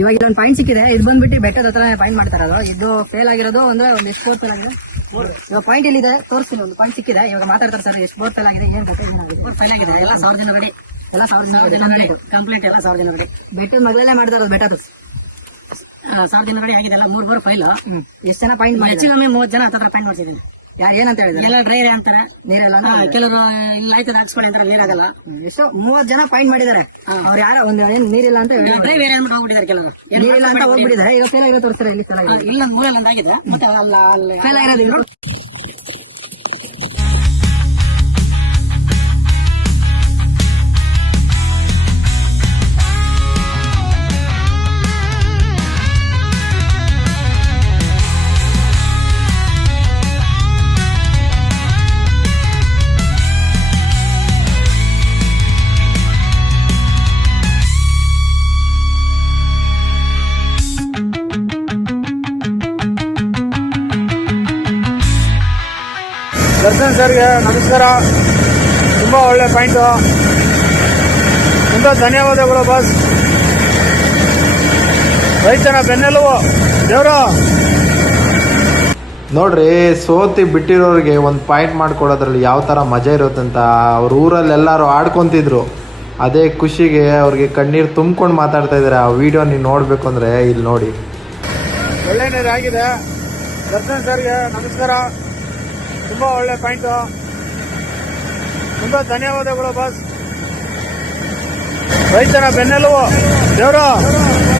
ಇವಾಗ ಇಲ್ಲೊಂದು ಪಾಯಿಂಟ್ ಸಿಕ್ಕಿದೆ. ಇದು ಬಂದ್ಬಿಟ್ಟು ಬೆಟ್ಟದ ಹತ್ರ ಪಾಯಿಂಟ್ ಮಾಡ್ತಾರಲ್ಲ. ಇದು ಫೇಲ್ ಆಗಿರೋದು ಅಂದ್ರೆ ಒಂದು ಎಷ್ಟು ಬೋರ್ ಫೇಲ್ ಆಗಿದೆ. ಇವಾಗ ಪಾಯಿಂಟ್ ಇಲ್ಲಿದೆ, ತೋರಿಸ್ತೀನಿ. ಒಂದು ಪಾಯಿಂಟ್ ಸಿಕ್ಕಿದೆ. ಇವಾಗ ಮಾತಾಡ್ತಾರೆ ಸರ್, ಎಷ್ಟು ಬೋರ್ ಫೇಲ್ ಆಗಿದೆ, ಏನ್ ಬೇಕು, ಏನಾಗಿದೆ. ಫೈಲ್ ಆಗಿದೆ ಎಲ್ಲ 1000 ಜನ ರೆಡಿ, ಎಲ್ಲ 1000 ಜನ ಕಂಪ್ಲೀಟ್ ಎಲ್ಲ 1000 ಜನ ರೆಡಿ. ಬೆಟ್ಟದ ಮಗಳಲ್ಲೇ ಮಾಡ್ತಾರ ಬೆಟ್ಟದು 1000 ಜನ ರೆಡಿ ಆಗಿದೆ ಎಲ್ಲ. 3 ಬೋರ್ ಫೈಲ್. ಎಷ್ಟು ಜನ ಪಾಯಿಂಟ್ ಮಾಡಿ? ಹೆಚ್ಚು ಕಮ್ಮಿ 30 ಜನ ಹತ್ರ ಪಾಯಿಂಟ್ ಮಾಡ್ತಿದ್ದೀನಿ. ಯಾರು ಏನಂತ ಹೇಳಿದ್ರೆ ಎಲ್ಲ ಡ್ರೈ ಅಂತಾರೆ, ನೀರೆಲ್ಲ ಕೆಲವರು ಇಲ್ಲ ಆಯ್ತದ ಹಾಕ್ಸ್ಕೊಳ್ಳಿ ಅಂತಾರೆ, ನೀರಾಗಲ್ಲ. ಎಷ್ಟು 30 ಜನ ಪಾಯಿಂಟ್ ಮಾಡಿದ್ದಾರೆ. ಅವ್ರು ಯಾರ ಒಂದ್ ಏನ್ ನೀರಿಲ್ಲ ಅಂತ ಡ್ರೈ ಬೇರೆ ಅಂದ್ಬಿಟ್ಟು ಹೋಗ್ಬಿಟ್ಟಿದ್ದಾರೆ ಕೆಲವರು. ನೀರಿಲ್ಲ ಅಂತ ಹೋಗ್ಬಿಟ್ಟಿದ್ದಾರೆ. ಈಗ ಫೇಲ್ ಆಗಿರೋ ತೋರಿಸ್ತಾರೆ. ಇಲ್ಲಿ ಫೇಲ್ ಆಗಿದೆ, ಇಲ್ಲ 3 ಆಗಿದೆ. ಮತ್ತೆ ಅಲ್ಲಿ ಫೇಲ್ ಆಗಿರೋದು ದರ್ಶನ್ ಸರ್ಗೆ ನಮಸ್ಕಾರ. ತುಂಬ ಒಳ್ಳೆ ಪಾಯಿಂಟು, ತುಂಬ ಧನ್ಯವಾದಗಳು ಬಾಸ್. ರೈತನ ಬೆನ್ನೆಲುಬು ದೇವರು. ನೋಡ್ರಿ, ಸೋತಿ ಬಿಟ್ಟಿರೋರಿಗೆ ಒಂದು ಪಾಯಿಂಟ್ ಮಾಡಿಕೊಡೋದ್ರಲ್ಲಿ ಯಾವ ಥರ ಮಜಾ ಇರುತ್ತಂತ. ಅವ್ರ ಊರಲ್ಲಿ ಎಲ್ಲರೂ ಆಡ್ಕೊತಿದ್ರು. ಅದೇ ಖುಷಿಗೆ ಅವ್ರಿಗೆ ಕಣ್ಣೀರು ತುಂಬ್ಕೊಂಡು ಮಾತಾಡ್ತಾ ಇದ್ದಾರೆ. ಆ ವಿಡಿಯೋ ನೀವು ನೋಡಬೇಕು ಅಂದರೆ ಇಲ್ಲಿ ನೋಡಿ. ಒಳ್ಳೆ ನೀರಾಗಿದೆ. ದರ್ಶನ್ ಸರ್ಗೆ ನಮಸ್ಕಾರ. ತುಂಬ ಒಳ್ಳೆ ಪಾಯಿಂಟು, ತುಂಬ ಧನ್ಯವಾದಗಳು ಬಾಸ್. ರೈತನ ಬೆನ್ನೆಲುಬು ದೇವರು.